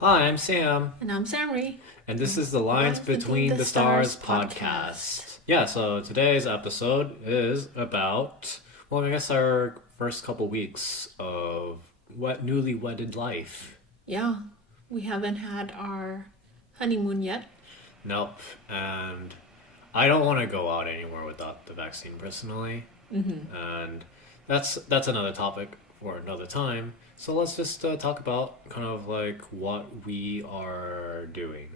Hi, I'm Sam, And I'm Samri. and this is the Lines Lines Between Between the the Stars Stars podcast. podcast. Yeah, so today's episode is about, well, I guess our first couple weeks of what newly wedded life. Yeah, we haven't had our honeymoon yet. Nope, and I don't want to go out anymore without the vaccine personally, and that's another topic for another time. So let's just talk about kind of like what we are doing.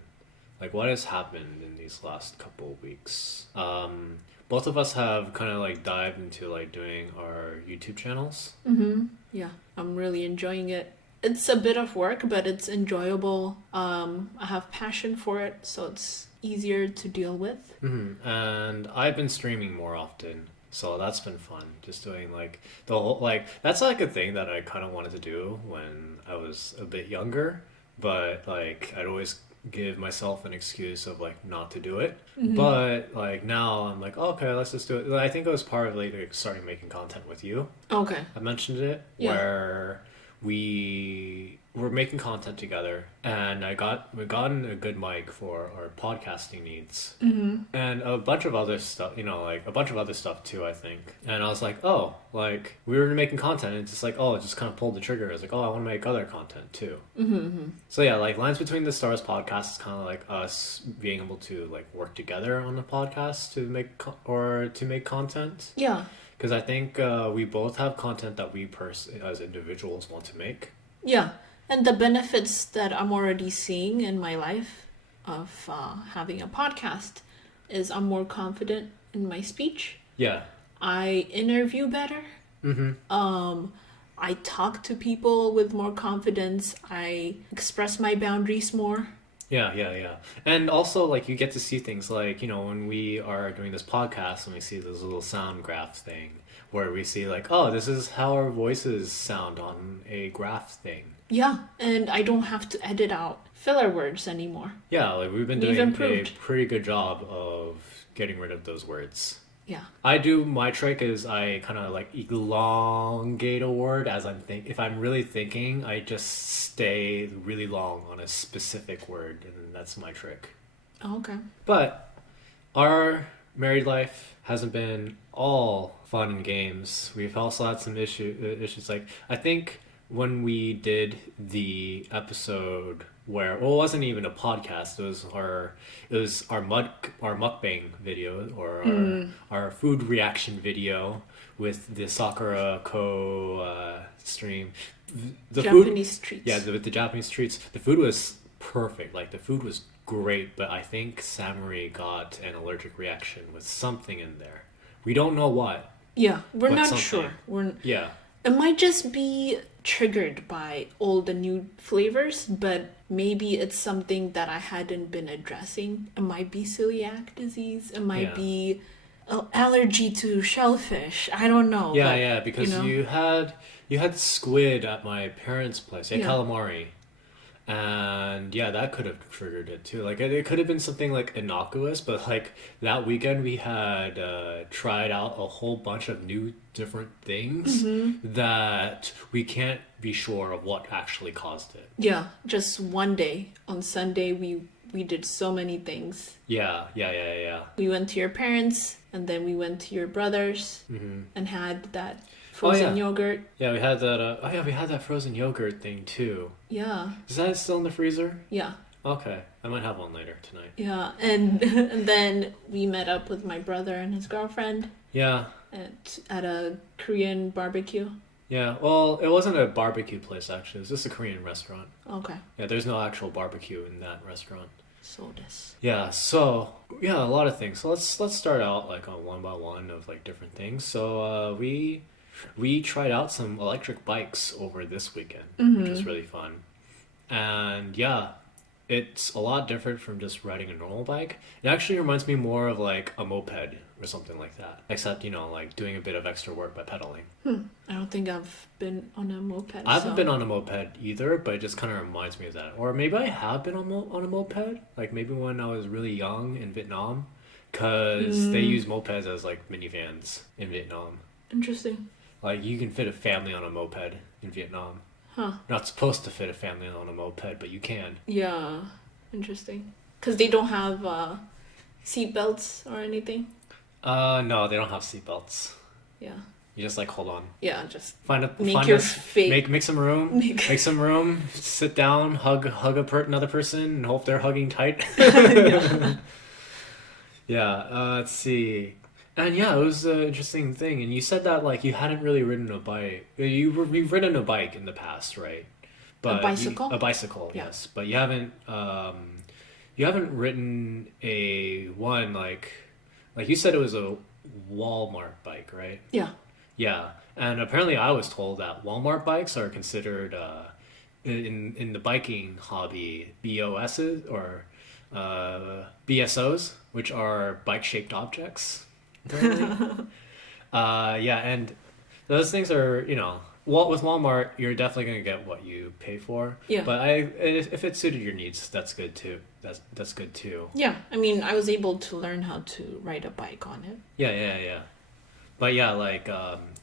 Like what has happened in these last couple of weeks. Both of us have kind of like dived into like doing our YouTube channels. Yeah, I'm really enjoying it. It's a bit of work, but it's enjoyable. I have passion for it, so it's easier to deal with. And I've been streaming more often. So that's been fun. Just doing like the whole like that's like a thing that I kind of wanted to do when I was a bit younger, but like I'd always give myself an excuse of like not to do it. But like now I'm like, okay, let's just do it. I think it was part of like starting making content with you. Okay. I mentioned it Yeah. where we were making content together, and we gotten a good mic for our podcasting needs, and a bunch of other stuff. Like a bunch of other stuff too. I think, and I was like, oh, like we were making content, and it's just like, oh, it just kind of pulled the trigger. I was like, oh, I want to make other content too. So yeah, like Lines Between the Stars podcast is kind of like us being able to like work together on the podcast to make content. Yeah. Because I think we both have content that we as individuals want to make. Yeah. And the benefits that I'm already seeing in my life of having a podcast is I'm more confident in my speech. Yeah. I interview better. I talk to people with more confidence. I express my boundaries more. Yeah. And also, like, you get to see things like, when we are doing this podcast and we see this little sound graph thing where we see, like, oh, this is how our voices sound on a graph thing. Yeah, and I don't have to edit out filler words anymore. Yeah, like, we've been We've doing a improved. pretty good job of getting rid of those words. Yeah. My trick is I kind of like elongate a word as if I'm really thinking, I just stay really long on a specific word, and that's my trick. Oh, okay. But our married life hasn't been all fun and games. We've also had some issues. Like I think when we did the episode where, well, it wasn't even a podcast. It was our mukbang video, or our food reaction video with the Sakura stream. The Japanese treats. Yeah, with the Japanese treats. The food was perfect. Like the food was great, but I think Samri got an allergic reaction with something in there. We don't know what. Yeah, we're But not something. sure. Yeah. It might just be triggered by all the new flavors, but maybe it's something that I hadn't been addressing. It might be celiac disease. It might Yeah. be allergy to shellfish. I don't know. Yeah, but, yeah, because you know, you had squid at my parents' place. Yeah, Yeah. calamari. And yeah, that could have triggered it too. Like it could have been something like innocuous, but like that weekend we had tried out a whole bunch of new different things that we can't be sure of what actually caused it. Yeah, just one day on Sunday we did so many things. Yeah. We went to your parents, and then we went to your brothers and had that Oh, frozen yeah. yogurt. Yeah, we had that. Oh yeah, we had that frozen yogurt thing too. Yeah, Is that still in the freezer? yeah, Okay, I might have one later tonight. yeah. And, and then we met up with my brother and his girlfriend Yeah, at a Korean barbecue. yeah. Well, it wasn't a barbecue place actually. It was just a Korean restaurant. Okay, Yeah, there's no actual barbecue in that restaurant. so this. Yeah, so yeah, a lot of things. So let's start out like on one by one of like different things. So we tried out some electric bikes over this weekend, which was really fun. And yeah, it's a lot different from just riding a normal bike. It actually reminds me more of like a moped or something like that. Except, like doing a bit of extra work by pedaling. I don't think I've been on a moped. I haven't so- been on a moped either, but it just kind of reminds me of that. Or maybe I have been on a moped, like maybe when I was really young in Vietnam, because they use mopeds as like minivans in Vietnam. Interesting. Like you can fit a family on a moped in Vietnam. Huh. You're not supposed to fit a family on a moped, but you can. Yeah. Interesting. Because they don't have seat belts or anything. No, they don't have seatbelts. Yeah. You just like hold on. Yeah, just Make some room. Make some room. Sit down. Hug another person, and hope they're hugging tight. Yeah. Let's see. And yeah, it was an interesting thing. And you said that like you hadn't really ridden a bike. You've ridden a bike in the past, right? A bicycle. A bicycle, Yeah. yes. But you haven't. You haven't ridden a one like you said it was a Walmart bike, right? Yeah. Yeah, and apparently I was told that Walmart bikes are considered in the biking hobby BOSs or BSOs, which are bike-shaped objects. Apparently. Yeah, and those things are with Walmart you're definitely gonna get what you pay for. Yeah. But if it suited your needs, that's good too. That's good too. Yeah. I mean, I was able to learn how to ride a bike on it. Yeah. But yeah, like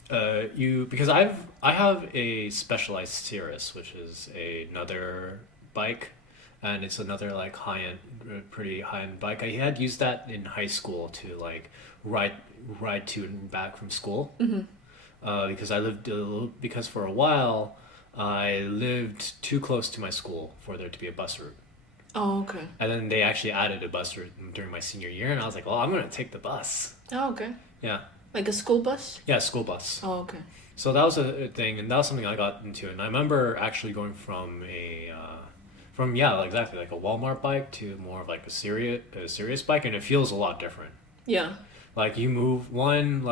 because I have a Specialized Cirrus, which is another bike, and it's another like pretty high end bike. I had used that in high school to like ride to and back from school. Because for a while I lived too close to my school for there to be a bus route. Oh, okay. And then they actually added a bus route during my senior year, and I was like, well, I'm gonna take the bus. Oh, okay. Yeah. Like a school bus? Yeah, school bus. Oh, okay. So that was a thing, and that was something I got into. And I remember actually going from exactly like a Walmart bike to more of like a serious bike, and it feels a lot different. Yeah. Like end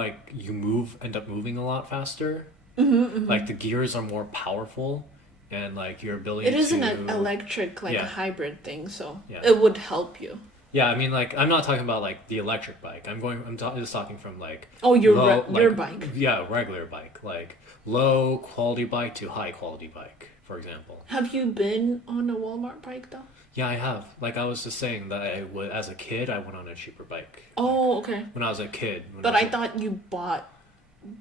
up moving a lot faster. Like the gears are more powerful, and like your ability. It is an electric, like Yeah. a hybrid thing, so Yeah. it would help you. Yeah, I mean, like I'm not talking about like the electric bike. Just talking from like. Oh, your low, bike. Yeah, regular bike, like low quality bike to high quality bike, for example. Have you been on a Walmart bike though? Yeah, I have. Like I was just saying that as a kid, I went on a cheaper bike. Oh, okay. When I was a kid. But I thought you bought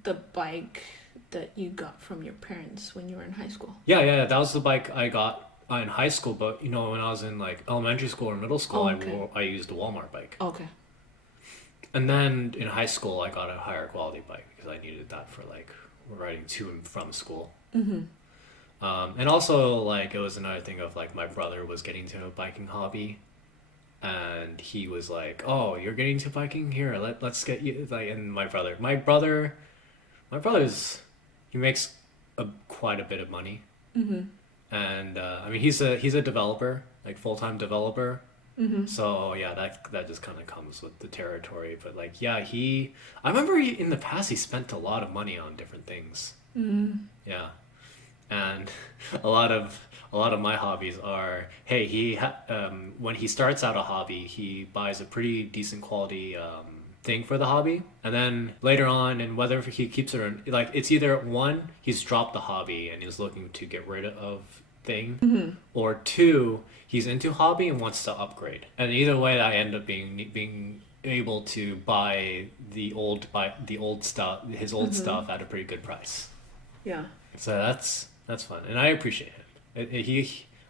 the bike that you got from your parents when you were in high school. Yeah. That was the bike I got in high school. But when I was in like elementary school or middle school, Oh, okay. I used a Walmart bike. Okay. And then in high school, I got a higher quality bike because I needed that for like riding to and from school. And also like it was another thing of like my brother was getting into a biking hobby, and he was like, "Oh, you're getting into biking? Here, let's get you." Like, and my brother's he makes quite a bit of money. And I mean he's a developer, like full-time developer. So yeah, that just kind of comes with the territory. But like yeah, I remember in the past he spent a lot of money on different things. Yeah, and a lot of my hobbies are when he starts out a hobby, he buys a pretty decent quality thing for the hobby, and then later on, and whether he keeps it or like it's either one, he's dropped the hobby and he's looking to get rid of thing, or two, he's into hobby and wants to upgrade. And either way, I end up being able to buy his old stuff at a pretty good price. Yeah. So that's fun, and I appreciate him.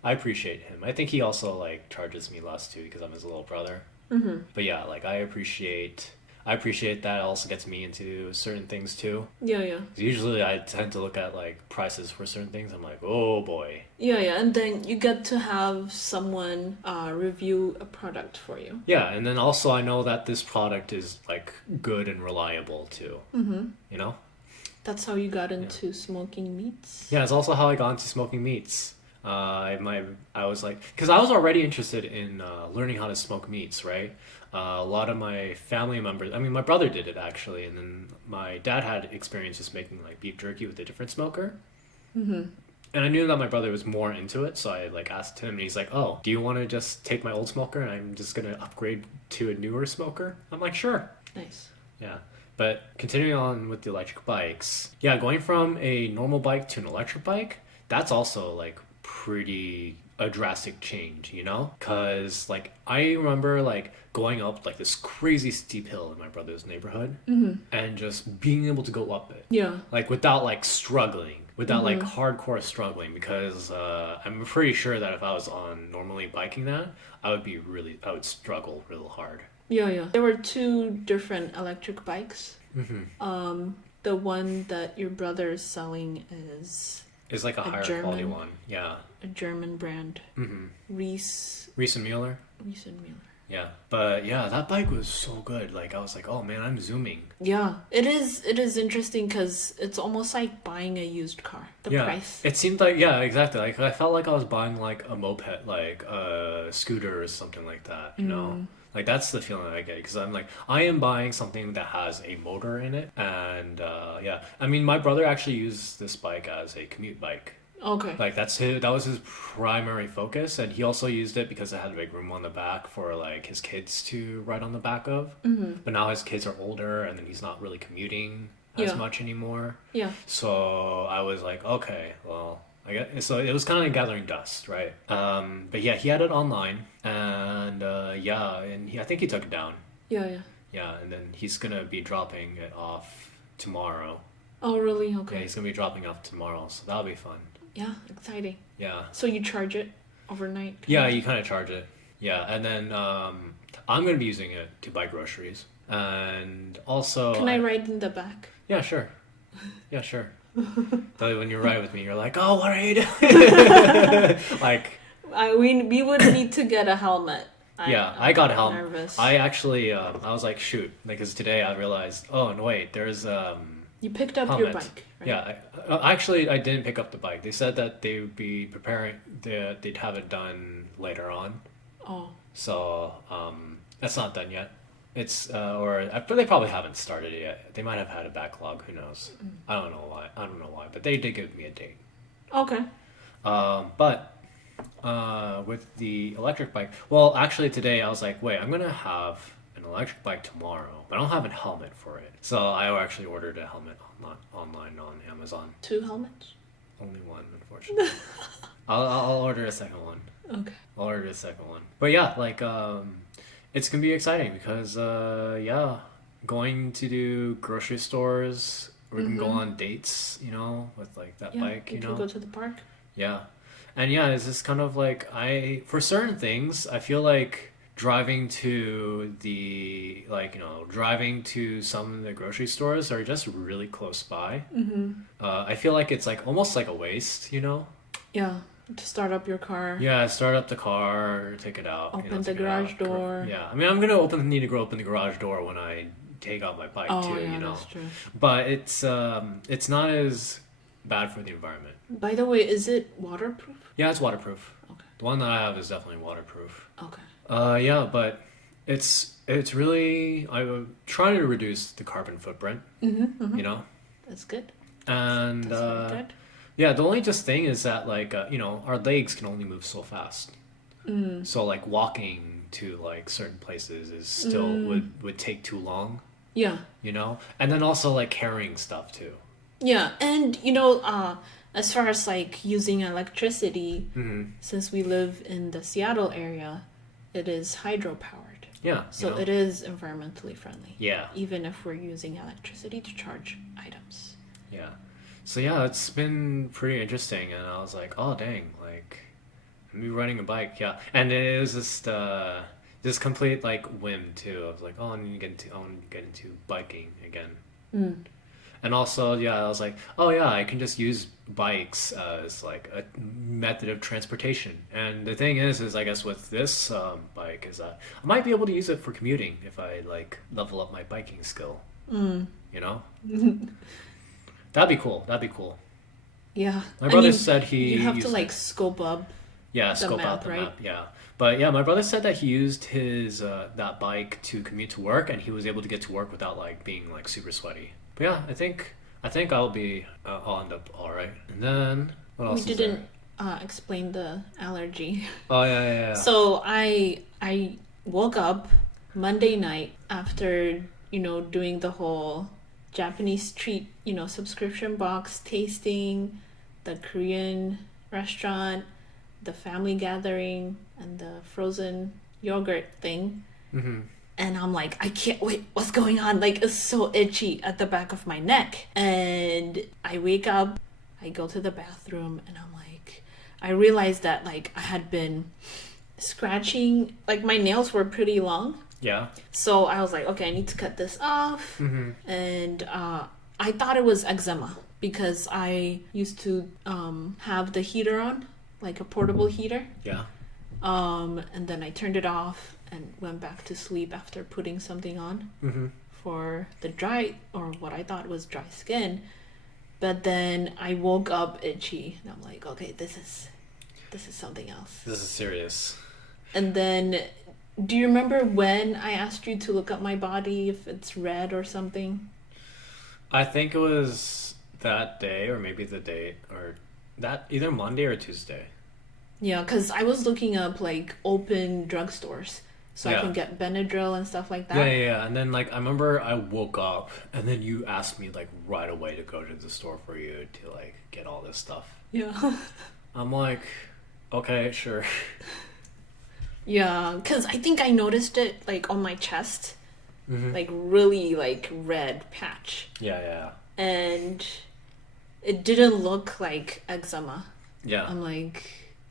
I appreciate him. I think he also like charges me less too because I'm his little brother. But yeah, like I appreciate that. It also gets me into certain things too. Yeah. Usually I tend to look at like prices for certain things. I'm like, oh boy. Yeah, and then you get to have someone review a product for you. Yeah, and then also I know that this product is like good and reliable too. You know? That's how you got into smoking meats? Yeah, it's also how I got into smoking meats. I was like, because I was already interested in learning how to smoke meats, right? A lot of my family members, I mean, my brother did it actually, and then my dad had experience just making like beef jerky with a different smoker. And I knew that my brother was more into it, so I like asked him, and he's like, "Oh, do you want to just take my old smoker and I'm just gonna upgrade to a newer smoker?" I'm like, "Sure." Nice. Yeah. But continuing on with the electric bikes, yeah, going from a normal bike to an electric bike, that's also like pretty a drastic change, you know? Because like I remember like going up like this crazy steep hill in my brother's neighborhood and just being able to go up it. Yeah. Like without like struggling, without like hardcore struggling, because I'm pretty sure that if I was on normally biking that, I would struggle real hard. Yeah. There were two different electric bikes. The one that your brother is selling is It's like a higher quality one. Yeah. a German brand. Reese and Mueller. and Mueller. Yeah. But yeah, that bike was so good. Like I was like, oh man, I'm zooming. Yeah, it is interesting because it's almost like buying a used car. The price. It seemed like, yeah, exactly. Like I felt like I was buying like a moped, like a scooter or something like that, you know? Like that's the feeling I get because I'm like I am buying something that has a motor in it, and yeah, I mean my brother actually used this bike as a commute bike. Okay. Like that was his primary focus, and he also used it because it had a big room on the back for like his kids to ride on the back of. But now his kids are older, and then he's not really commuting as much anymore. Yeah. So I was like, okay, well. So it was kind of gathering dust, right? But yeah, he had it online, and I think he took it down. Yeah. Yeah, and then he's gonna be dropping it off tomorrow. Oh, really? Okay. Yeah, he's gonna be dropping off tomorrow, so that'll be fun. Yeah, exciting. Yeah. So you charge it overnight? Yeah, you kind of charge it. Yeah, and then I'm gonna be using it to buy groceries, and also. Can I ride in the back? Yeah, sure. Yeah, sure. So when you ride with me, you're like, oh, what are you doing? Like, we would need to get a helmet. I got a helmet. Nervous. I actually, I was like, shoot, because today I realized, oh no, wait, there's You picked up helmet. your bike, right? Yeah, I didn't pick up the bike. They said that they would be preparing, they'd have it done later on. Oh. So that's not done yet. It's they probably haven't started it yet. They might have had a backlog. Who knows? I don't know why. But they did give me a date. Okay. But with the electric bike, well, actually today I was like, wait, I'm gonna have an electric bike tomorrow, but I don't have a helmet for it. So I actually ordered a helmet online on Amazon. 2 helmets? Only one, unfortunately. I'll order a second one. Okay. I'll order a second one. But yeah, like it's gonna be exciting because going to do grocery stores. We can go on dates, you know, with like that bike, you know. You can go to the park. Yeah, and yeah, it's just kind of like for certain things, I feel like driving to some of the grocery stores are just really close by. I feel like it's like almost like a waste, you know. Yeah. To start up your car. Yeah, start up the car, take it out. Open the garage door. Yeah, I mean, I'm gonna need to open the garage door when I take out my bike too. Yeah, you know, that's true. but it's not as bad for the environment. By the way, is it waterproof? Yeah, it's waterproof. Okay. The one that I have is definitely waterproof. Okay. Yeah, but it's really I'm trying to reduce the carbon footprint. You know. That's good. And That's very good. yeah, the only just thing is that like our legs can only move so fast. So like walking to like certain places is still would take too long. Yeah. You know, and then also like carrying stuff too. Yeah, and as far as like using electricity, since we live in the Seattle area, it is hydropowered. Yeah. So it is environmentally friendly. Yeah. Even if we're using electricity to charge items. Yeah. So yeah, it's been pretty interesting, and I was like, oh dang, like me running a bike, yeah, and it was just this complete like whim too. I was like, oh, I want to get into biking again. And also, yeah, I was like, oh yeah, I can just use bikes as like a method of transportation. And the thing is I guess with this bike is that I might be able to use it for commuting if I like level up my biking skill. You know. That'd be cool. Yeah. My brother said he. You have to like scope up. Yeah, scope out the map. Yeah, but yeah, my brother said that he used his that bike to commute to work, and he was able to get to work without like being like super sweaty. But yeah, I think I'll end up all right. And then what else? We didn't explain the allergy. Oh yeah. So I woke up Monday night after doing the whole Japanese treat, subscription box tasting, the Korean restaurant, the family gathering and the frozen yogurt thing. Mm-hmm. And I'm like, I can't wait, what's going on? Like, it's so itchy at the back of my neck. And I wake up, I go to the bathroom, and I'm like, I realized that, like, I had been scratching, like, my nails were pretty long. Yeah. So I was like, okay, I need to cut this off. Mm-hmm. And I thought it was eczema because I used to have the heater on, like a portable heater. Yeah. And then I turned it off and went back to sleep after putting something on Mm-hmm. for the dry, or what I thought was dry skin. But then I woke up itchy, and I'm like, okay, this is something else. This is serious. And then, do you remember when I asked you to look up my body if it's red or something? I think it was that day, or maybe the day, or that either Monday or Tuesday. Yeah, because I was looking up like open drugstores so I Yeah. can get Benadryl and stuff like that. Yeah. And then like I remember I woke up, and then you asked me like right away to go to the store for you to like get all this stuff. Yeah. I'm like, okay, sure. Yeah, because I think I noticed it like on my chest, Mm-hmm. like really like red patch. Yeah. And it didn't look like eczema. Yeah. I'm like,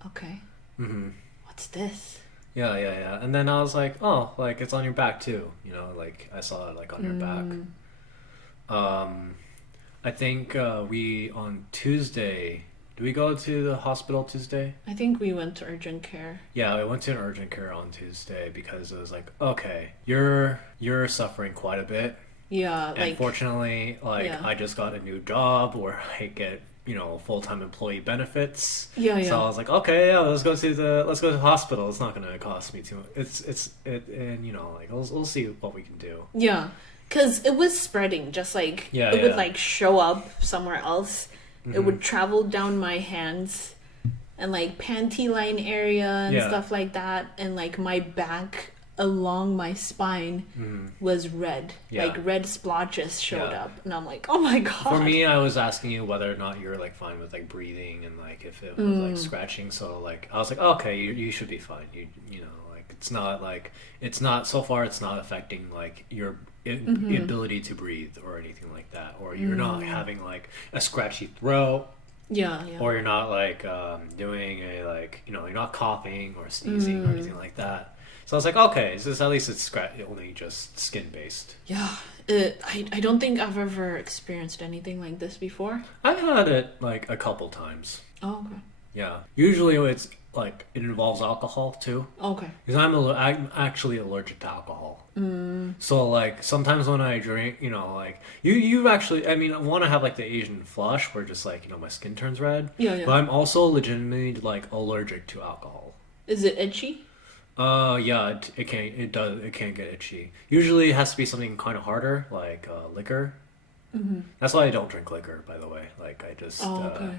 okay, Mm-hmm. what's this? Yeah. And then I was like, oh, like it's on your back too. You know, like I saw it like on your back. I think we on Tuesday. Did we go to the hospital Tuesday? I think we went to urgent care. Yeah, I went to an urgent care on Tuesday because it was like, okay, you're suffering quite a bit. Yeah, And like fortunately, like yeah. I just got a new job where I get, you know, full-time employee benefits. yeah. So I was like, okay, yeah, let's go to the hospital. It's not gonna cost me too much. And you know, like we'll see what we can do. Yeah, because it was spreading, just like Yeah, it would yeah. like show up somewhere else. It Mhm. would travel down my hands and like panty line area and Yeah. stuff like that, and like my back along my spine Mhm. was red. Yeah. Like red splotches showed Yeah. up, and I'm like, oh my god. For me, I was asking you whether or not you're like fine with like breathing and like if it was like scratching. So like I was like, okay, you should be fine. You know, like it's not so far. It's not affecting like your ability to breathe or anything like that, or you're not having like a scratchy throat, yeah. or you're not like doing a like, you know, you're not coughing or sneezing or anything like that. So I was like, okay, so at least it's only just skin based. Yeah. I don't think I've ever experienced anything like this before. I've had it like a couple times. Oh, okay. Yeah, usually it's like it involves alcohol too, Okay. because I'm actually allergic to alcohol. So like sometimes when I drink, you know, like you actually, I mean, I want to have like the Asian flush where just like, you know, my skin turns red. Yeah. But I'm also legitimately like allergic to alcohol. Is it itchy? Yeah, it can get itchy. Usually it has to be something kind of harder, like liquor. Mm-hmm. That's why I don't drink liquor, by the way. Like I just Okay.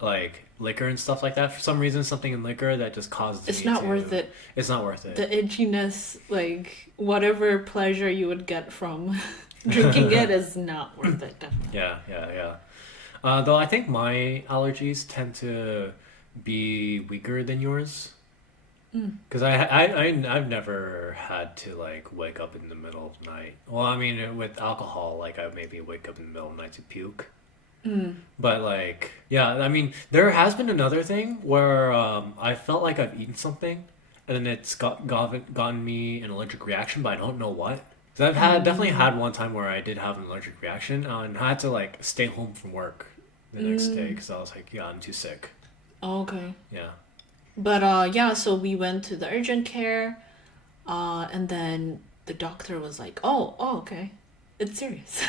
like liquor and stuff like that. For some reason, something in liquor that just causes It's me not to- worth it. It's not worth it. The itchiness, like whatever pleasure you would get from drinking it is not worth it. Definitely. Yeah. Though I think my allergies tend to be weaker than yours. Because I've never had to like wake up in the middle of the night. Well, I mean, with alcohol, like I maybe wake up in the middle of the night to puke. But like, yeah, I mean, there has been another thing where I felt like I've eaten something, and then it's gotten me an allergic reaction, but I don't know what. So I've definitely had one time where I did have an allergic reaction, and I had to like stay home from work the next day because I was like, yeah, I'm too sick. Okay. Yeah. But yeah, so we went to the urgent care, and then the doctor was like, "Oh, okay, it's serious."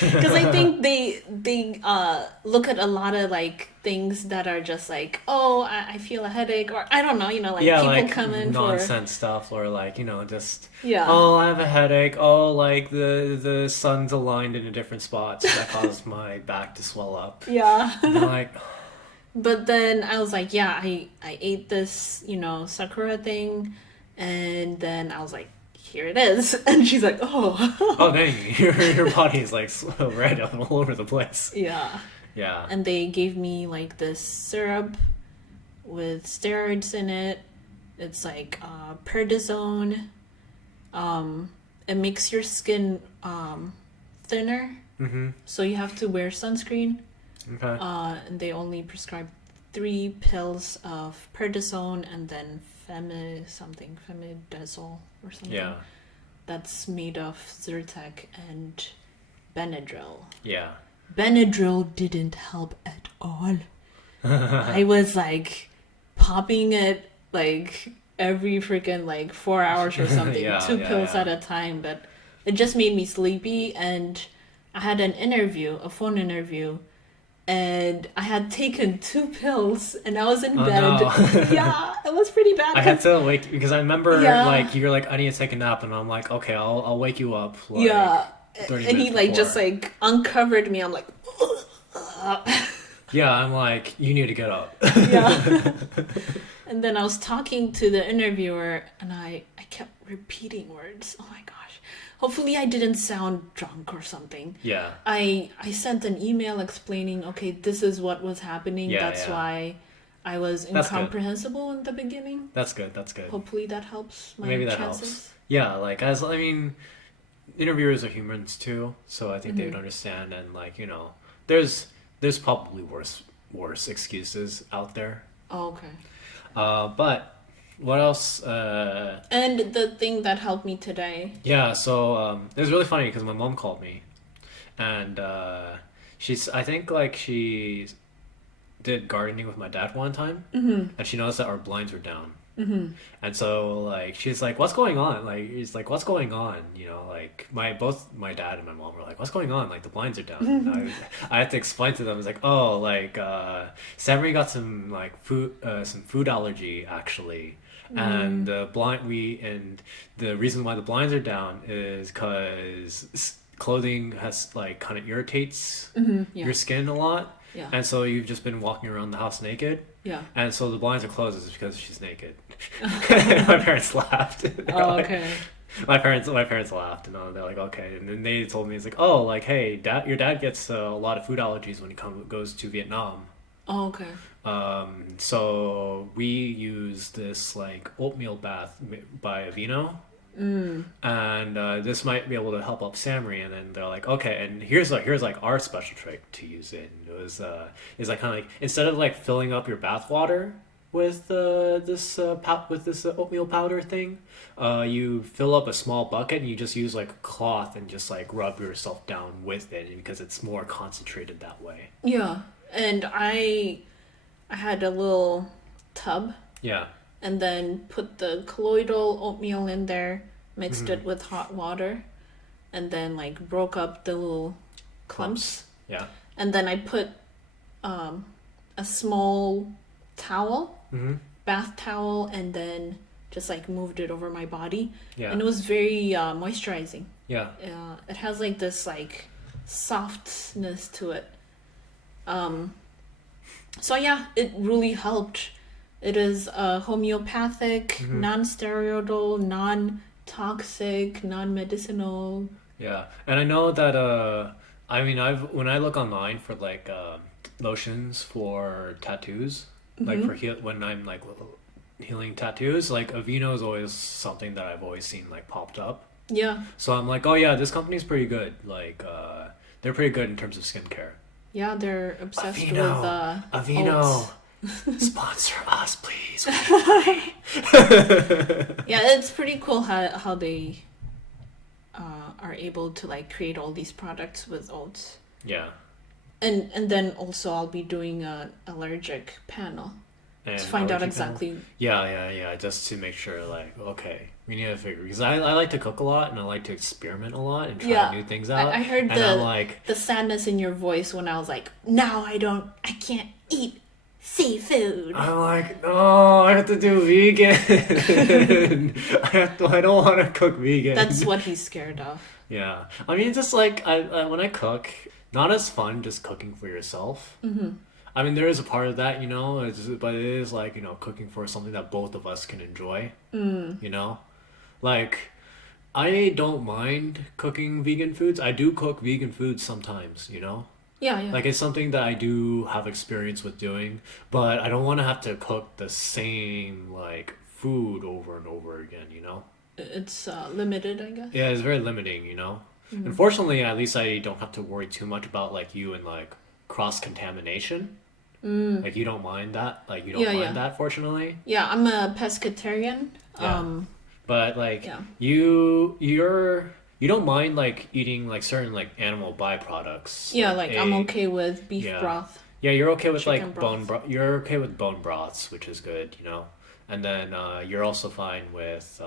Because I think they look at a lot of like things that are just like, "Oh, I feel a headache," or I don't know, you know, like Yeah, people like come in nonsense stuff, or like, you know, just Yeah. oh, I have a headache. Oh, like the sun's aligned in a different spot, so that caused my back to swell up. Yeah. And I'm like, But then I was like, yeah, I ate this, you know, sakura thing, and then I was like, here it is. And she's like, oh. oh dang, your body is like so red all over the place. Yeah. Yeah. And they gave me like this syrup with steroids in it. It's like prednisone. It makes your skin thinner. Mm-hmm. So you have to wear sunscreen. Okay. And they only prescribe 3 pills of prednisone and then femidazole or something. Yeah. That's made of Zyrtec and Benadryl. Yeah. Benadryl didn't help at all. I was like popping it like every freaking like 4 hours or something, Yeah, 2 pills at a time, but it just made me sleepy. And I had a phone interview, and I had taken 2 pills and I was in bed. No. Yeah, it was pretty bad. I had to wake because I remember Yeah. like you're like I need to take a nap, and I'm like okay, I'll wake you up. Like, Yeah, 30 and he minutes like before. just like uncovered me. I'm like, Yeah, I'm like you need to get up. yeah. And then I was talking to the interviewer, and I kept repeating words. Oh my gosh. Hopefully I didn't sound drunk or something. Yeah. I sent an email explaining, okay, this is what was happening. Yeah, That's yeah. why I was That's good. incomprehensible in the beginning. That's good. That's good. Hopefully that helps my Maybe that chances. helps. Yeah, like I mean, interviewers are humans too, so I think they Mm-hmm. would understand. And like there's probably worse excuses out there. Oh, okay. But what else? And the thing that helped me today. Yeah, so it was really funny because my mom called me, and I think like she did gardening with my dad one time, and she noticed that our blinds were down. And so like she's like, "What's going on?" Like he's like, "What's going on?" Like both my dad and my mom were like, "What's going on?" Like the blinds are down. And I had to explain to them. It's like, "Oh, like Samri got some like food allergy actually." And the reason why the blinds are down is because clothing has like kind of irritates Yeah. your skin a lot, Yeah. and so you've just been walking around the house naked, Yeah. and so the blinds are closed is because she's naked. And my parents laughed. They're Oh, like- okay. my parents laughed, and they're like, okay, and then they told me it's like, oh, like hey, your dad gets a lot of food allergies when he goes to Vietnam. Oh, okay. So we use this like oatmeal bath by Aveeno, and this might be able to help up Samri. And then they're like, okay, and here's like our special trick to use it. And it was is like kind of like instead of like filling up your bath water with this oatmeal powder thing, you fill up a small bucket and you just use like a cloth and just like rub yourself down with it because it's more concentrated that way. Yeah. And I had a little tub, Yeah. and then put the colloidal oatmeal in there, mixed it with hot water, and then like broke up the little clumps. Yeah. And then I put a small towel, bath towel, and then just like moved it over my body. Yeah. And it was very moisturizing. Yeah. It has like this like softness to it. So yeah, it really helped. It is homeopathic, non-steroidal, non-toxic, non-medicinal. Yeah, and I know that I mean when I look online for like lotions for tattoos, like for when I'm like healing tattoos, like Aveeno is always something that I've always seen like popped up. Yeah. So I'm like, oh yeah, this company's pretty good. Like they're pretty good in terms of skincare. Yeah, they're obsessed Aveeno, with Aveeno, oats. sponsor us, please. Yeah, it's pretty cool how they are able to like create all these products with oats. Yeah. And then also I'll be doing an allergic panel And to find out allergy panel. exactly. Yeah, just to make sure, like, okay, we need to figure, because I like to cook a lot, and I like to experiment a lot, and try new things out. I heard and I'm like, the sadness in your voice when I was like, now I can't eat seafood. I'm like, no, I have to do vegan. I don't want to cook vegan. That's what he's scared of. Yeah, I mean, just like I when I cook, not as fun just cooking for yourself. I mean, there is a part of that, but it is like, cooking for something that both of us can enjoy. Like, I don't mind cooking vegan foods. I do cook vegan foods sometimes, Yeah, yeah. Like it's something that I do have experience with doing, but I don't want to have to cook the same like food over and over again, you know? It's limited, I guess. Yeah, it's very limiting, you know? Mm. Unfortunately, at least I don't have to worry too much about like you and like cross contamination. Mm. Like you don't mind that. Like you don't Yeah, yeah. mind that, fortunately. Yeah, I'm a pescatarian. Yeah. But like Yeah. you don't mind like eating like certain like animal byproducts. Yeah, like I'm egg. okay with beef Yeah. broth. Yeah, you're okay with Chicken like broth. you're okay with bone broths, which is good, you know. And then you're also fine with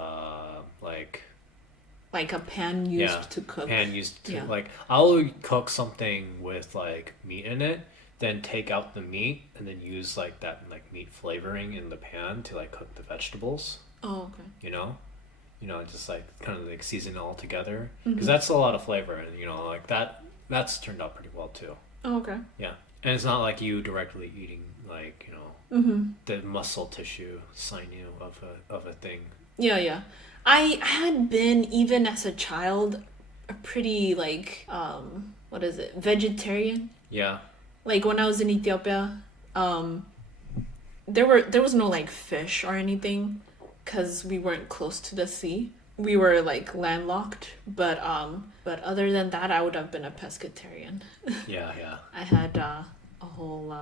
Like a pan yeah, used to cook. pan used to Yeah. like I'll cook something with like meat in it, then take out the meat and then use like that like meat flavoring in the pan to like cook the vegetables, Oh, okay. you know? You know, just like kind of like season it all together Mm-hmm. because that's a lot of flavor and you know, like that's turned out pretty well too. Oh, okay. Yeah. And it's not like you directly eating like, you know, Mm-hmm. the muscle tissue sinew of a thing. Yeah, yeah. I had been, even as a child, a pretty like what is it, vegetarian. Yeah. Like when I was in Ethiopia, there was no like fish or anything, because we weren't close to the sea. We were like landlocked, but other than that, I would have been a pescatarian. Yeah, yeah. I had a whole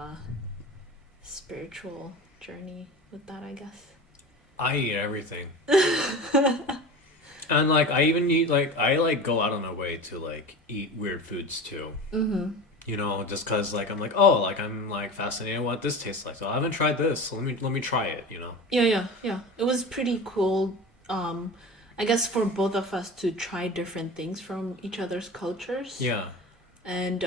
spiritual journey with that, I guess. I eat everything. And like I even eat like I like go out on my way to like eat weird foods too. Mm-hmm. You know, just cuz like I'm like, oh, like I'm like fascinated what this tastes like. So I haven't tried this. So let me try it, you know. Yeah, yeah, yeah. It was pretty cool. I guess for both of us to try different things from each other's cultures. Yeah. And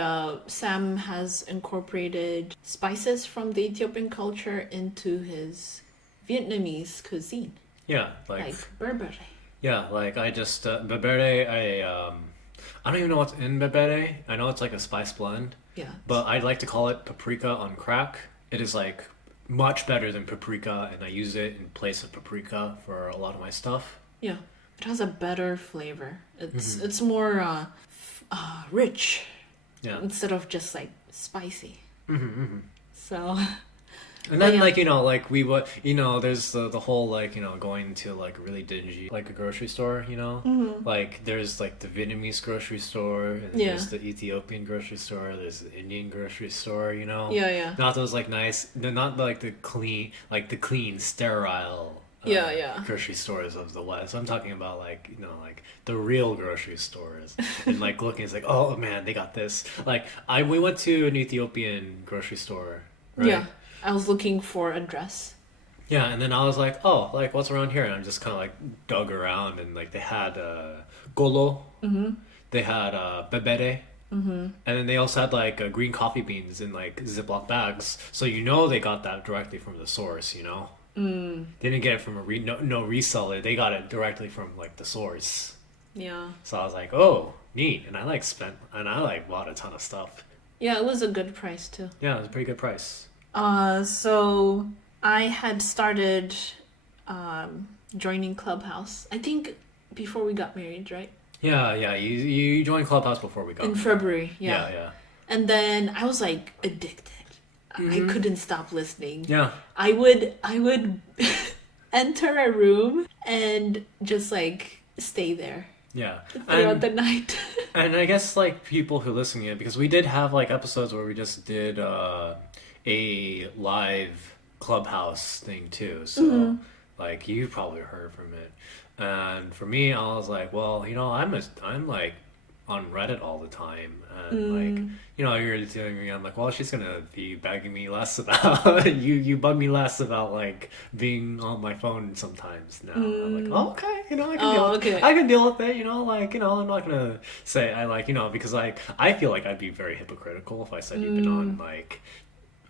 Sam has incorporated spices from the Ethiopian culture into his Vietnamese cuisine, Yeah, like berbere. yeah, like I just bebere I don't even know what's in bebere. I know it's like a spice blend, Yeah. but I'd like to call it paprika on crack. It is like much better than paprika and I use it in place of paprika for a lot of my stuff. Yeah. It has a better flavor. Mm-hmm. It's more rich Yeah. instead of just like spicy. Mm-hmm. So And then yeah. like you know like we would you know there's the whole like you know going to like a really dingy like a grocery store, you know. Mhm. Like there's like the Vietnamese grocery store and Yeah. there's the Ethiopian grocery store, there's the Indian grocery store, you know. Yeah, yeah. Not those like nice, they're not like the clean sterile Yeah, yeah. grocery stores of the West. I'm talking about like you know like the real grocery stores and like looking it's like oh man they got this like we went to an Ethiopian grocery store, right? Yeah. I was looking for a dress. Yeah, and then I was like, oh, like what's around here? And I just kind of like dug around, and like they had golo, Mm-hmm. they had bebere, Mm-hmm. and then they also had like green coffee beans in like Ziploc bags. So you know they got that directly from the source. You know, they didn't get it from a no reseller. They got it directly from like the source. Yeah. So I was like, oh, neat, and I like bought a ton of stuff. Yeah, it was a good price too. Yeah, it was a pretty good price. So I had started joining Clubhouse. I think before we got married, right? Yeah, yeah. You joined Clubhouse before we got In married. February, yeah. Yeah, yeah. And then I was like addicted. I couldn't stop listening. Yeah. I would enter a room and just like stay there Yeah. throughout the night. And I guess like people who listen to it, because we did have like episodes where we just did a live Clubhouse thing too. So like you probably heard from it. And for me, I was like, well, you know, I'm like on Reddit all the time, and like you know, you're telling me, I'm like, well, she's gonna be begging me less about you bug me less about like being on my phone sometimes now. I'm like, oh, okay, you know, I can deal with okay. I can deal with it, you know, like you know, I'm not gonna say I like you know because like I feel like I'd be very hypocritical if I said you've been on like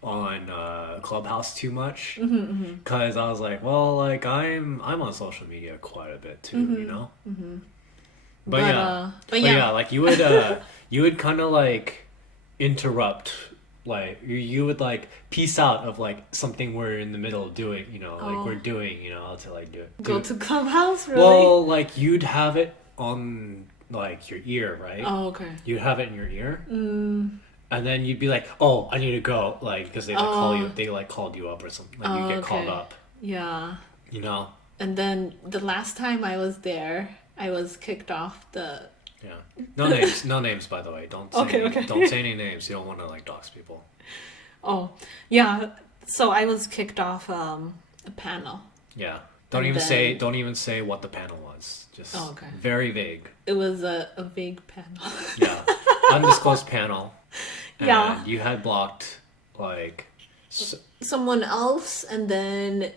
on Clubhouse too much because I was like, well, like I'm on social media quite a bit too, you know. But yeah, like you would kind of like interrupt, like you would like piece out of like something we're in the middle of doing, you know, like we're doing, you know, to like Go to Clubhouse, really? well, like you'd have it on like your ear, right? Oh, okay. You'd have it in your ear, and then you'd be like, oh, I need to go, like, because they like call you, they like called you up or something, like you get called up. Yeah. You know. And then the last time I was there, I was kicked off the. Yeah. No names, by the way. Don't say don't say any names. You don't want to like dox people. Oh, yeah. So I was kicked off a panel. Yeah. Don't even say what the panel was. Just very vague. It was a vague panel. Yeah. Undisclosed panel. And yeah. You had blocked like someone else, and then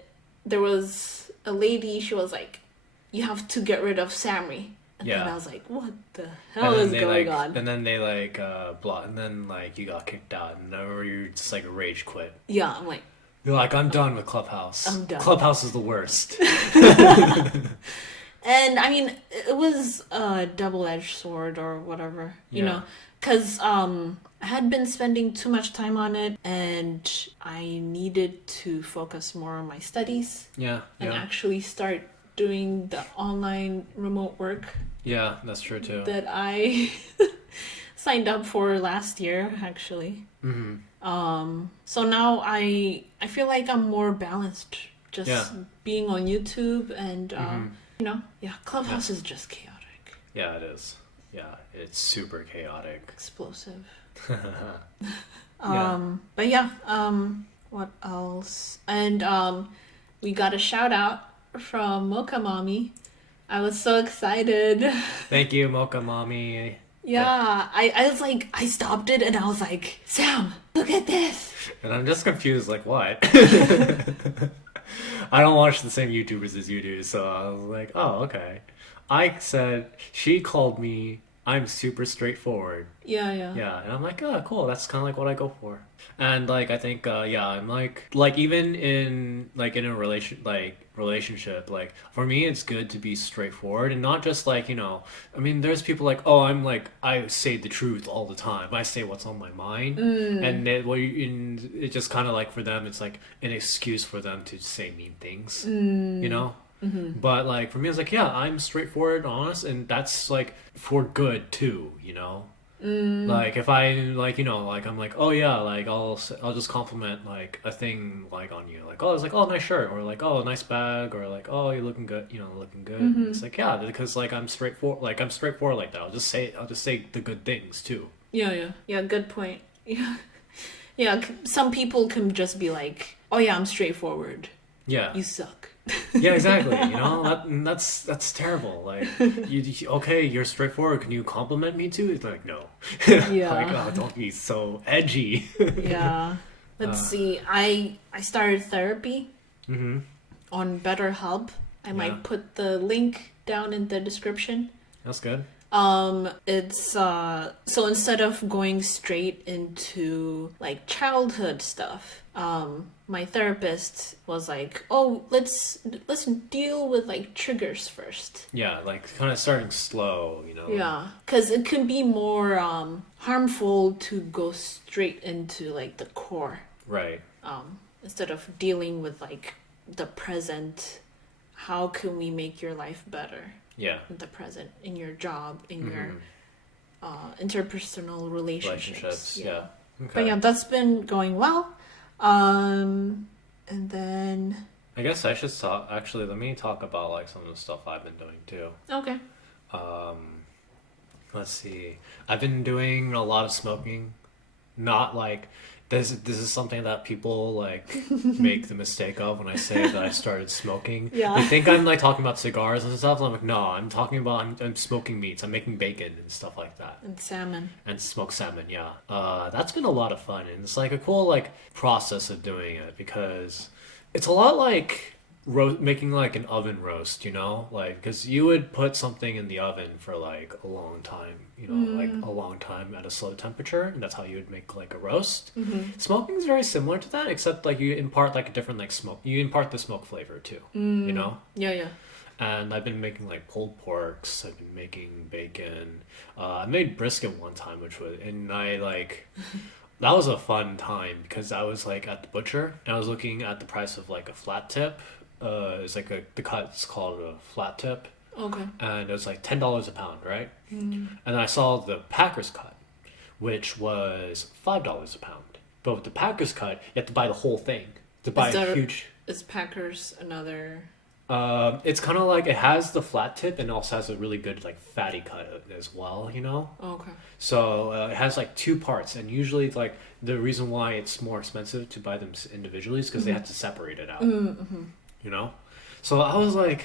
there was a lady. She was like, "You have to get rid of Samri." And then I was like, "What the hell is going on?" And then they like blocked, and then like you got kicked out, and now you're just like rage quit. Yeah, I'm like. You're like, I'm done with Clubhouse. I'm done. Clubhouse is the worst. And I mean, it was a double-edged sword or whatever, you know, because I had been spending too much time on it, and I needed to focus more on my studies. Yeah. And actually start doing the online remote work. Yeah, that's true too. That I signed up for last year, actually. Mm-hmm. So now I feel like I'm more balanced, just being on YouTube and you know, Clubhouse is just chaotic. Yeah, it is. Yeah, it's super chaotic. Explosive. But what else? And we got a shout out from Mocha Mommy. I was so excited. Thank you, Mocha Mommy. Yeah, I was like, I stopped it and I was like, Sam, look at this. And I'm just confused, like, what? I don't watch the same YouTubers as you do, so I was like, oh, okay. I said, she called me, I'm super straightforward. Yeah. Yeah, and I'm like, oh, cool, that's kind of like what I go for. And, like, I think, I'm like, even in a relationship, like, for me, it's good to be straightforward and not just, like, you know, I mean, there's people like, oh, I say the truth all the time. I say what's on my mind. And it just kind of, like, for them, it's, like, an excuse for them to say mean things, you know? Mm-hmm. But, like, for me, it's like, yeah, I'm straightforward, honest, and that's, like, for good, too, you know? Like if I like, you know, like I'm like, oh yeah, like I'll just compliment like a thing like on you, like, oh, it's like, oh, nice shirt, or like, oh, nice bag, or like, oh, you're looking good, you know, looking good. Mm-hmm. It's like, yeah, because like I'm straightforward like that. I'll just say the good things too. Yeah, good point. Yeah, some people can just be like, oh yeah, I'm straightforward. Yeah, you suck. Yeah, exactly. You know, that's terrible. Like, okay, you're straightforward. Can you compliment me too? It's like, no. Yeah. Like, oh, don't be so edgy. Yeah. Let's see. I started therapy on BetterHelp. I might put the link down in the description. That's good. It's so instead of going straight into like childhood stuff, my therapist was like, oh, let's deal with like triggers first. Yeah, like kind of starting slow, you know. Yeah, because it can be more harmful to go straight into like the core. Right. Instead of dealing with like the present, how can we make your life better? Yeah. In the present, in your job, in your interpersonal relationships. Yeah. Okay. But yeah, that's been going well. And then I guess I should talk. Actually, let me talk about like some of the stuff I've been doing too. Okay. Let's see. I've been doing a lot of smoking. Not like this is something that people like make the mistake of when I say that I started smoking. Yeah. They think I'm like talking about cigars and stuff. And I'm like, no, I'm talking about I'm smoking meats. I'm making bacon and stuff like that. And salmon. And smoked salmon, yeah. That's been a lot of fun, and it's like a cool like process of doing it because it's a lot like making like an oven roast, you know, like because you would put something in the oven for like a long time, you know, like a long time at a slow temperature, and that's how you would make like a roast. Smoking is very similar to that, except like you impart like a different like smoke, you impart the smoke flavor too, you know. Yeah. And I've been making like pulled porks. I've been making bacon. I made brisket one time, and I like that was a fun time because I was like at the butcher and I was looking at the price of like a flat tip. It's like the cut's called a flat tip. Okay. And it was like $10 a pound, right? And I saw the Packers cut, which was $5 a pound. But with the Packers cut, you have to buy the whole thing. To buy Is a there- huge. Is Packers another? It's kind of like it has the flat tip and also has a really good like fatty cut as well, you know. Oh, okay. So it has like two parts, and usually like the reason why it's more expensive to buy them individually is because they have to separate it out, Mm-hmm. you know. So I was like,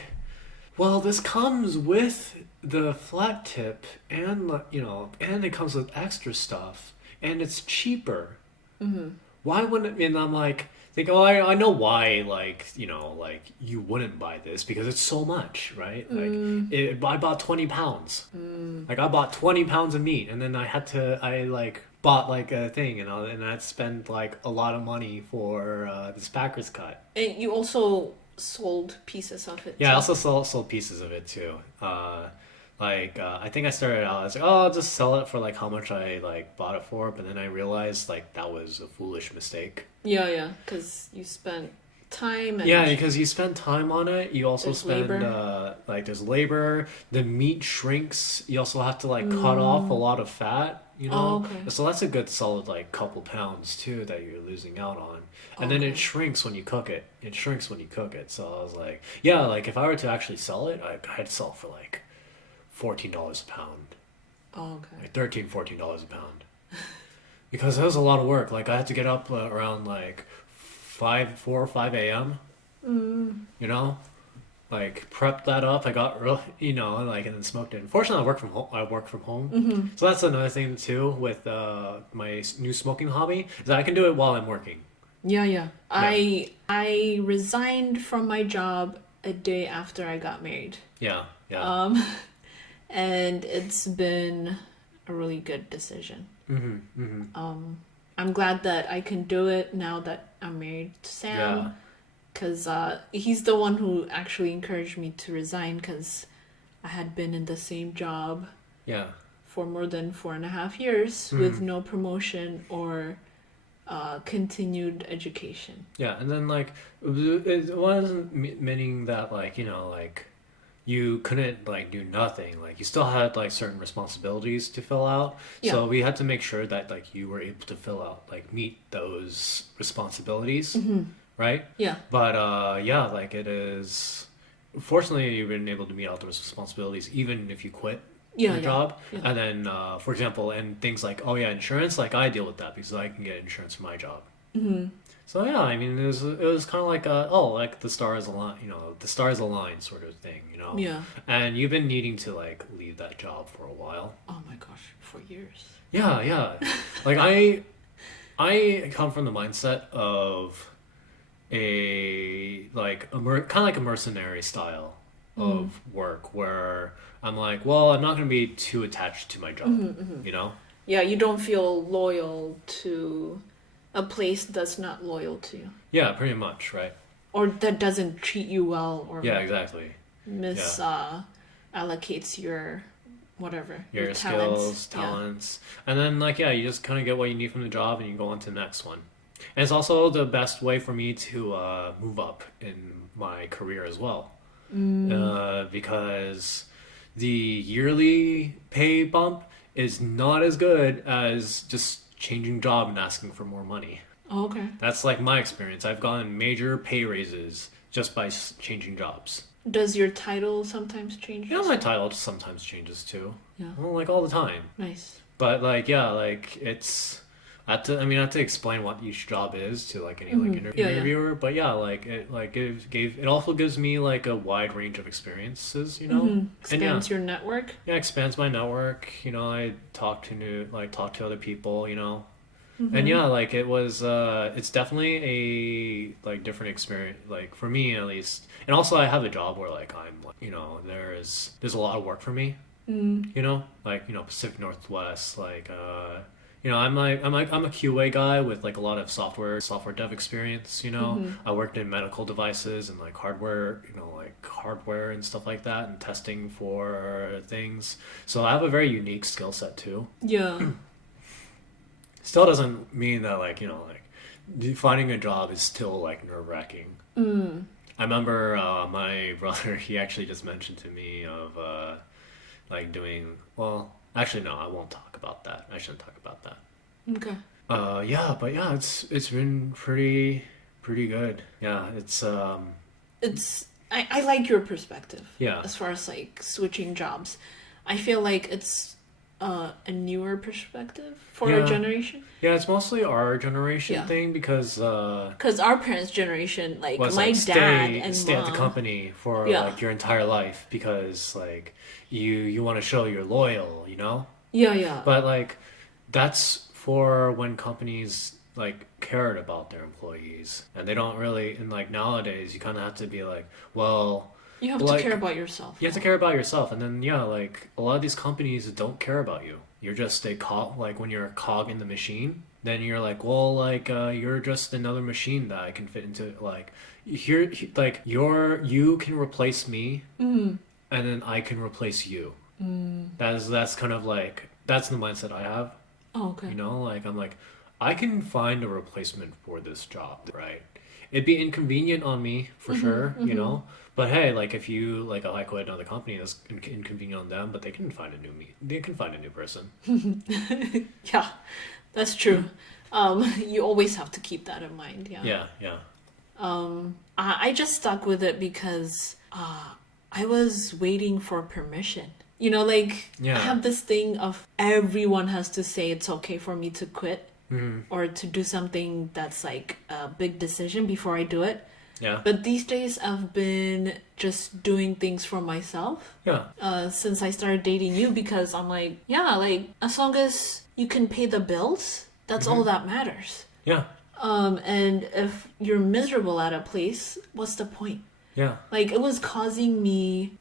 well, this comes with the flat tip, and you know, and it comes with extra stuff, and it's cheaper. Mm-hmm. Why wouldn't? And I'm like. Think, oh, I know why, like, you know, like, you wouldn't buy this because it's so much, right? Like, I bought 20 pounds. Like, I bought 20 pounds of meat, and then I like, bought, like, a thing, and I'd spend, like, a lot of money for this Packers cut. And you also sold pieces of it. Yeah, I too. also sold pieces of it, too. I think I started out, I was like, oh, I'll just sell it for, like, how much I, like, bought it for, but then I realized, like, that was a foolish mistake. Yeah, because you spent time. And Yeah, because you spend time on it. You also There's spend labor. there's labor. The meat shrinks. You also have to like cut off a lot of fat. You know, Oh, okay. so that's a good solid like couple pounds too that you're losing out on. And then it Okay. shrinks when you cook it. It shrinks when you cook it. So I was like, yeah, like if I were to actually sell it, I'd sell for like $14 a pound, Oh, okay. like $13-14 a pound, because that was a lot of work. Like I had to get up around like 4 or 5 a.m. You know, like prepped that up. I got real, you know, like and then smoked it. Unfortunately, I work from home, so that's another thing too with my new smoking hobby is that I can do it while I'm working. Yeah. I resigned from my job a day after I got married. Yeah. And it's been a really good decision. I'm glad that I can do it now that I'm married to Yeah. Sam, because he's the one who actually encouraged me to resign because I had been in the same job Yeah. for more than 4.5 years with no promotion or continued education. Yeah, and then like it wasn't meaning that like you know like you couldn't like do nothing. Like you still had like certain responsibilities to fill out. Yeah. So we had to make sure that like you were able to fill out like meet those responsibilities, right? Yeah. But yeah, like it is. Fortunately, you've been able to meet all those responsibilities even if you quit your job. Yeah. And then, for example, and things like oh yeah, insurance. Like I deal with that because I can get insurance for my job. So yeah, I mean, it was kind of like like the stars align, you know, the stars align sort of thing, you know. Yeah. And you've been needing to like leave that job for a while. Oh my gosh, for years. Yeah. Like I come from the mindset of a like kind of like a mercenary style of work where I'm like, well, I'm not going to be too attached to my job, you know. Yeah, you don't feel loyal to a place that's not loyal to you. Yeah, pretty much, right? Or that doesn't treat you well or Yeah, exactly. allocates your whatever. Your skills, talents. And then like yeah, you just kind of get what you need from the job and you go on to the next one. And it's also the best way for me to move up in my career as well. Because the yearly pay bump is not as good as just changing job and asking for more money. Oh, okay. That's like my experience. I've gotten major pay raises just by changing jobs. Does your title sometimes change? You know, my title sometimes changes too. Yeah. Well, like all the time. Nice. But like, yeah, like it's. I have to explain what each job is to like any like interviewer. But yeah, like it also gives me like a wide range of experiences, you know. And Expands your network. yeah, expands my network. You know, I talk to other people. You know, and yeah, like it was. It's definitely a like different experience. Like for me at least, and also I have a job where like I'm like you know there's a lot of work for me. You know, like you know Pacific Northwest, like you know, I'm a QA guy with like a lot of software dev experience, you know. I worked in medical devices and like hardware and stuff like that and testing for things. So I have a very unique skill set too. Yeah. Still doesn't mean that like, you know, like finding a job is still like nerve-wracking. I remember my brother, he actually just mentioned to me of like doing, well, Actually, no, I won't talk about that. I shouldn't talk about that. Okay. Yeah, but yeah, it's been pretty good. Yeah, I like your perspective yeah. as far as like switching jobs. I feel like it's a newer perspective for our Yeah. generation. Yeah, it's mostly our generation Yeah. thing because Because our parents' generation, like was my like dad and stay at the mom, company for yeah, like your entire life because like you want to show you're loyal, you know? yeah, But like that's for when companies like cared about their employees and they don't really and like nowadays you kind of have to be like, well, you have to care like about yourself. you have to care about yourself and then yeah, like a lot of these companies don't care about you. You're just a cog, like when you're a cog in the machine, then you're like, well, like you're just another machine that I can fit into like here like you can replace me Mm. and then I can replace you. Mm. That's kind of like that's the mindset I have. Oh, okay. You know, like I'm like I can find a replacement for this job, right? It'd be inconvenient on me for sure, you know. But hey, like if you like I quit another company, that's inconvenient on them, but they can find a new me. They can find a new person. Yeah, that's true. You always have to keep that in mind. Yeah. Yeah, yeah, I just stuck with it because I was waiting for permission. You know, like I yeah. have this thing of everyone has to say it's okay for me to quit Hmm. or to do something that's like a big decision before I do it. Yeah, But these days I've been just doing things for myself yeah, since I started dating you because I'm like, yeah, like as long as you can pay the bills, that's all that matters. yeah, And if you're miserable at a place, what's the point? yeah. Like it was causing me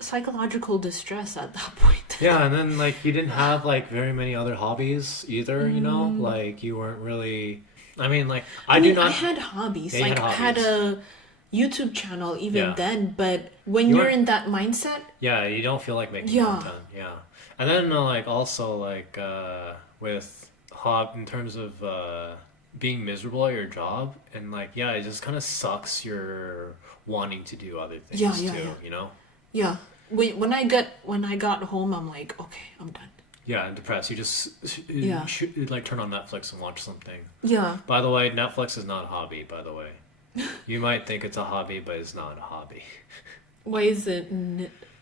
psychological distress at that point. Yeah, and then like you didn't have like very many other hobbies either, you know? Like you weren't really I mean like I do mean, not I had hobbies. Yeah, you Like had I had hobbies. a YouTube channel even Yeah. then, but when You you're weren't in that mindset, Yeah, you don't feel like making yeah. content. Yeah. And then like also like with in terms of being miserable at your job and like yeah, it just kind of sucks you're wanting to do other things Yeah, too, yeah. you know? Yeah. When I got home, I'm like, okay, I'm done. Yeah, and depressed. You just Yeah. should like turn on Netflix and watch something. Yeah. By the way, Netflix is not a hobby, by the way. You might think it's a hobby, but it's not a hobby. Why is it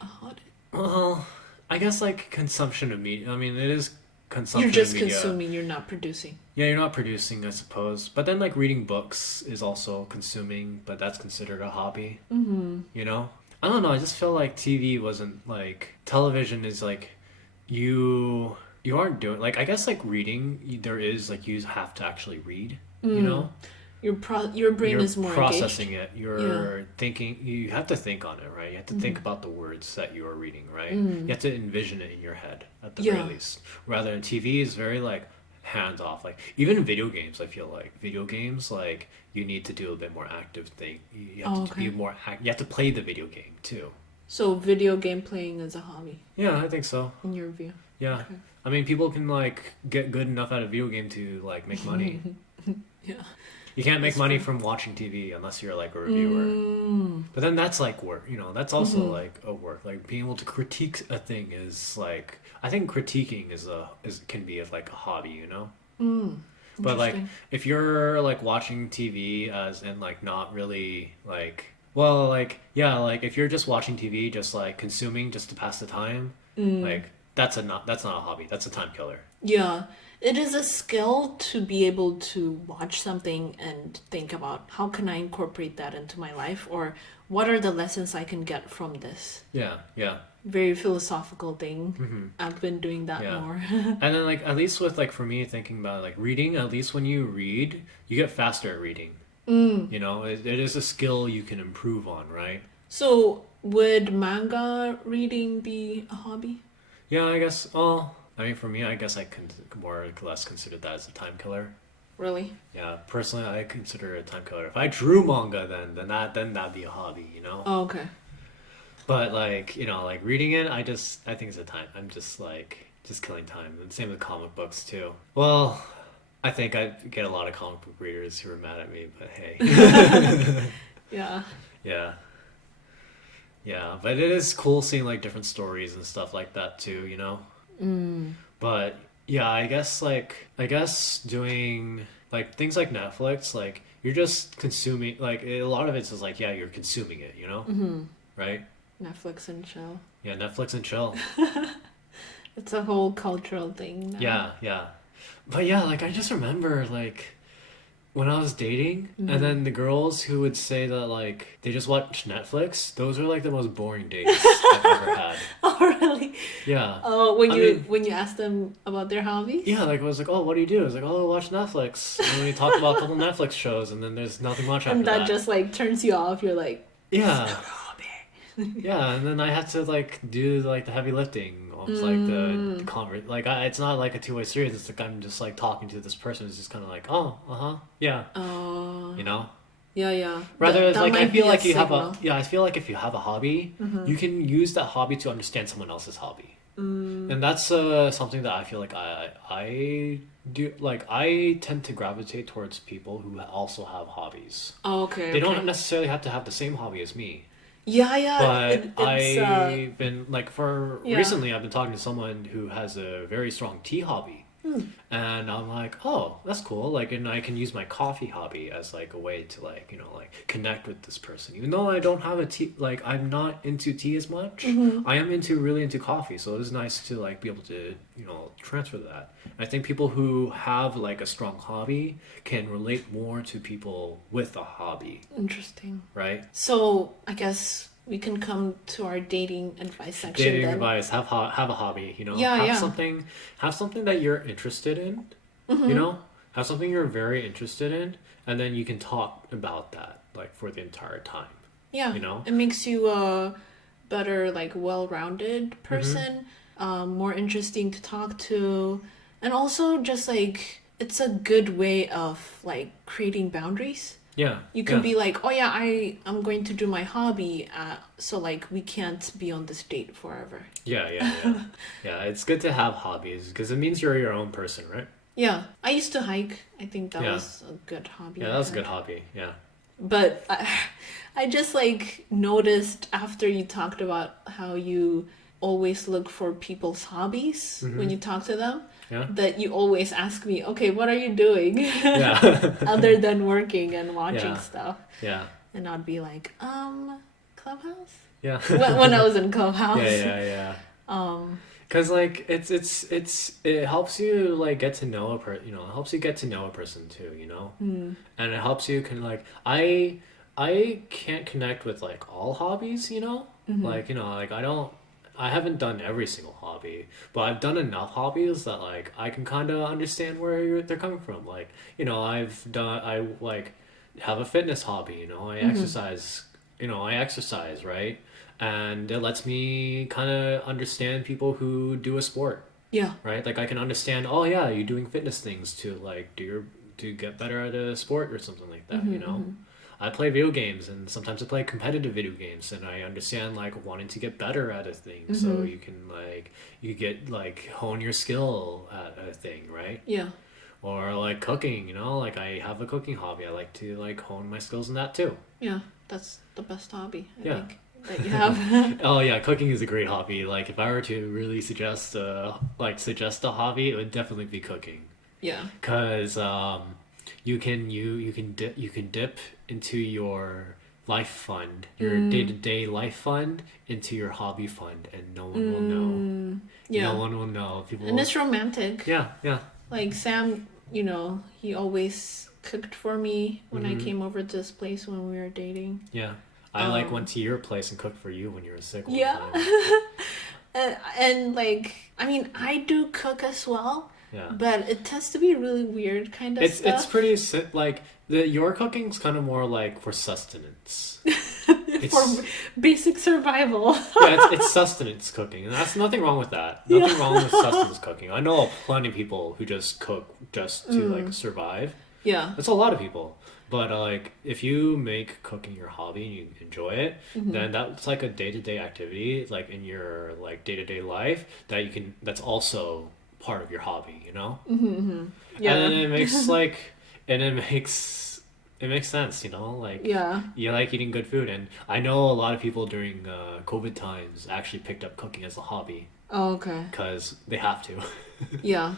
hot? Well, I guess like consumption of media. I mean, it is consumption You're just of media. consuming, you're not producing. Yeah, you're not producing, I suppose. But then like reading books is also consuming, but that's considered a hobby. Mm-hmm. You know? I don't know. I just feel like TV wasn't like television is like you aren't doing like I guess like reading there is like you have to actually read. You know? Your brain You're is more processing engaged. it. You're thinking. You have to think on it, right? You have to think about the words that you are reading, right? You have to envision it in your head at the very least. Rather than TV is very like hands off. Like even in video games, I feel like video games like you need to do a bit more active thing. You have to be more. You have to play the video game too. So video game playing is a hobby Yeah, I think so. in your view. Yeah, Okay. I mean people can like get good enough at a video game to like make money. Yeah. You can't make That's money fair. from watching TV unless you're like a reviewer. But then that's like work, you know, that's also like a work. Like being able to critique a thing is like I think critiquing is can be like a hobby, you know? But like Interesting. if you're like watching TV as in like not really like well like yeah, like if you're just watching TV just like consuming just to pass the time, like that's not a hobby. That's a time killer. Yeah. It is a skill to be able to watch something and think about how can I incorporate that into my life or what are the lessons I can get from this. Yeah, yeah. Very philosophical thing. I've been doing that Yeah. more. And then like at least with like for me thinking about it, like reading, at least when you read, you get faster at reading. You know, it is a skill you can improve on, right? So, would manga reading be a hobby? Yeah, I guess. Well, I mean, for me, I guess I can more or less consider that as a time killer. Really? Yeah, personally, I consider it a time killer. If I drew manga, then that'd be a hobby, you know. Oh, okay. But like you know, like reading it, I think it's a time. I'm just like just killing time. And same with comic books too. Well, I think I get a lot of comic book readers who are mad at me, but hey. Yeah. Yeah. Yeah, but it is cool seeing like different stories and stuff like that too, you know? But yeah, I guess doing like things like Netflix, like you're just consuming, like a lot of it's just like, yeah, you're consuming it, you know? Right? Netflix and chill. Yeah, Netflix and chill. It's a whole cultural thing now. Yeah, yeah. But yeah, like I just remember like when I was dating, and then the girls who would say that like they just watch Netflix, those are like the most boring dates I've ever had. Oh, really? Yeah. Oh, when you ask them about their hobbies? Yeah, like I was like, oh, what do you do? I was like, oh, I watch Netflix. And we talk about a couple Netflix shows, and then there's nothing much after And that that. just like turns you off. You're like, Yeah. it's not a hobby. Yeah, and then I had to like do like the heavy lifting of like the convert. Like it's not like a two-way street. It's like I'm just like talking to this person who's just kind of like, oh, yeah, Oh. you know. Yeah, yeah. Rather, That like I might be feel like you have signal. a yeah. I feel like if you have a hobby, you can use that hobby to understand someone else's hobby, and that's something that I feel like I do. Like I tend to gravitate towards people who also have hobbies. Oh, okay. They okay. don't necessarily have to have the same hobby as me. Yeah, yeah. But It's I've been like Yeah. recently I've been talking to someone who has a very strong tea hobby. And I'm like, oh, that's cool. Like, and I can use my coffee hobby as like a way to like, you know, like connect with this person. Even though I don't have a tea, like I'm not into tea as much. I am really into coffee. So it is nice to like be able to, you know, transfer that. I think people who have like a strong hobby can relate more to people with a hobby, interesting. right? So I guess we can come to our dating advice section Dating then. advice: have a hobby. You know, Yeah, have yeah. something that you're interested in. You know, have something you're very interested in, and then you can talk about that like for the entire time. Yeah. You know? It makes you a better, like, well-rounded person, more interesting to talk to, and also just like it's a good way of like creating boundaries. Yeah, You can yeah. be like, oh yeah, I'm going to do my hobby, so like we can't be on this date forever. Yeah. Yeah, it's good to have hobbies because it means you're your own person, right? Yeah, I used to hike. I think that Yeah. was a good hobby. Yeah, I that's a had. good hobby. Yeah. But I just like noticed after you talked about how you always look for people's hobbies when you talk to them, Yeah. that you always ask me, okay, what are you doing Yeah. other than working and watching Yeah. stuff? Yeah. And I'd be like, Clubhouse? Yeah. When I was in Clubhouse. Yeah. Cause like it helps you like get to know it helps you get to know a person too, you know, and it helps you like I can't connect with like all hobbies, you know, like you know like I haven't done every single hobby, but I've done enough hobbies that like I can kind of understand where they're coming from. Like you know I like have a fitness hobby, you know, I exercise, right? And it lets me kind of understand people who do a sport, Yeah. right? Like I can understand, oh yeah, you're doing fitness things to like to get better at a sport or something like that, you know? I play video games and sometimes I play competitive video games and I understand like wanting to get better at a thing so you can like you get like hone your skill at a thing, right? Yeah. Or like cooking, you know, like I have a cooking hobby. I like to like hone my skills in that too. Yeah. That's the best hobby, I Yeah. think, that you have. Oh yeah, cooking is a great hobby. Like if I were to really suggest a hobby, it would definitely be cooking. Yeah. Cause you can dip into your life fund, your day-to-day life fund into your hobby fund, and no one will know. Yeah. No one will know. People. And it's romantic. Yeah. Like Sam, you know, he always cooked for me when I came over to this place when we were dating. Yeah. I like went to your place and cooked for you when you were sick. One Yeah. time. And like, I mean, I do cook as well, Yeah. but it tends to be really weird kind of stuff. It's pretty like your cooking's kind of more like for sustenance. For basic survival. Yeah, it's sustenance cooking, and that's nothing wrong with that. Nothing wrong with sustenance cooking. I know plenty of people who just cook just to like survive. Yeah. That's a lot of people. But like, if you make cooking your hobby and you enjoy it, then that's like a day-to-day activity, like in your like day-to-day life that you can. That's also part of your hobby, you know. Yeah. And then it makes like, it makes sense, you know. Like, Yeah. you like eating good food, and I know a lot of people during COVID times actually picked up cooking as a hobby. Oh, okay. because they have to. Yeah.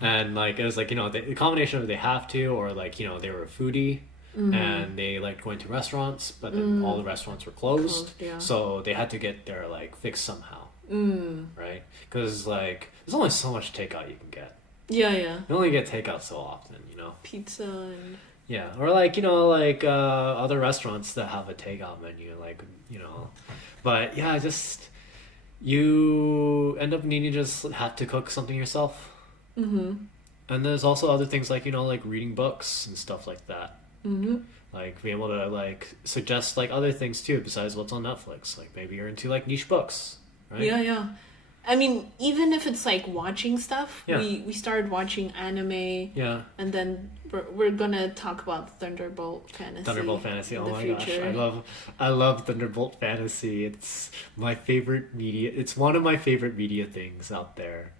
And like it was like the combination of they have to, or like they were a foodie and they liked going to restaurants, but then all the restaurants were closed, Yeah. so they had to get their like fix somehow, Mm. right? Because like there's only so much takeout you can get. Yeah, yeah. You only get takeout so often, Pizza and... Yeah, or like like other restaurants that have a takeout menu, like but yeah, just you end up needing to just have to cook something yourself. Mm-hmm. And there's also other things like like reading books and stuff like that. Mm-hmm. Like be able to like suggest like other things too besides what's on Netflix. Like maybe you're into like niche books, right? Yeah, yeah. I mean, even if it's like watching stuff, Yeah. we started watching anime, Yeah. and then we're gonna talk about Thunderbolt Fantasy. Thunderbolt Fantasy. in Oh the my future. gosh, I love Thunderbolt Fantasy. It's my favorite media. It's one of my favorite media things out there.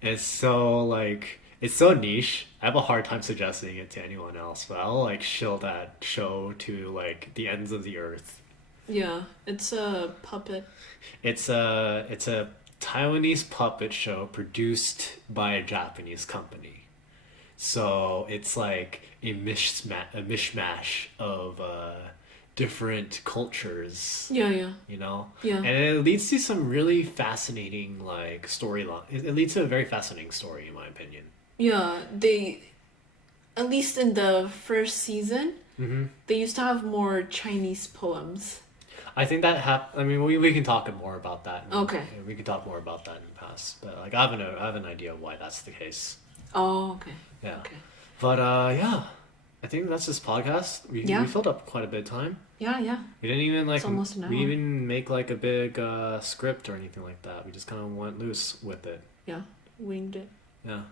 It's so like it's so niche. I have a hard time suggesting it to anyone else, but I'll like shill that show to like the ends of the earth. Yeah, it's a puppet. It's a Taiwanese puppet show produced by a Japanese company. So it's like a mishmash of different cultures, Yeah, yeah, yeah. and it leads to some really fascinating like storyline. It leads to a very fascinating story, in my opinion. Yeah, they, at least in the first season, they used to have more Chinese poems. I think that I mean, we can talk more about that. Okay. We can talk more about that in the past, but like I have an idea of why that's the case. Oh, okay. Yeah. Okay. But yeah, I think that's this podcast. We filled up quite a bit of time. Yeah, yeah. We didn't even like It's almost an hour. we even make like a big script or anything like that. We just kind of went loose with it. Yeah, winged it. Yeah.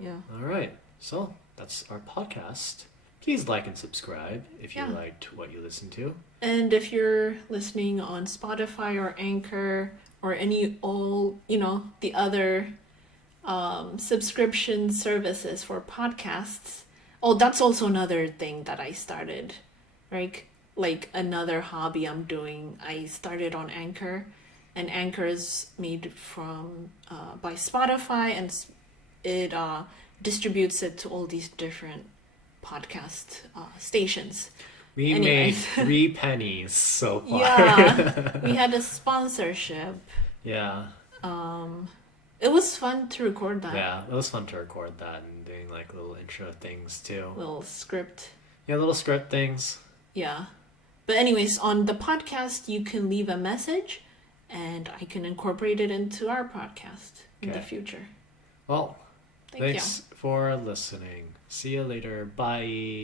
Yeah. All right. So that's our podcast. Please like and subscribe if you Yeah. liked what you listened to. And if you're listening on Spotify or Anchor or the other subscription services for podcasts. Oh, that's also another thing that I started, right? Like another hobby I'm doing. I started on Anchor, and Anchor is made from by Spotify, and it distributes it to all these different podcast stations. We Anyways. made 3 pennies so far. Yeah, we had a sponsorship. Yeah. It was fun to record that. Yeah, it was fun to record that and doing like little intro things too. Little script. Yeah, little script things. Yeah. But anyways, on the podcast, you can leave a message and I can incorporate it into our podcast in the Okay. future. Well, Thank you. thanks for listening. See you later. Bye.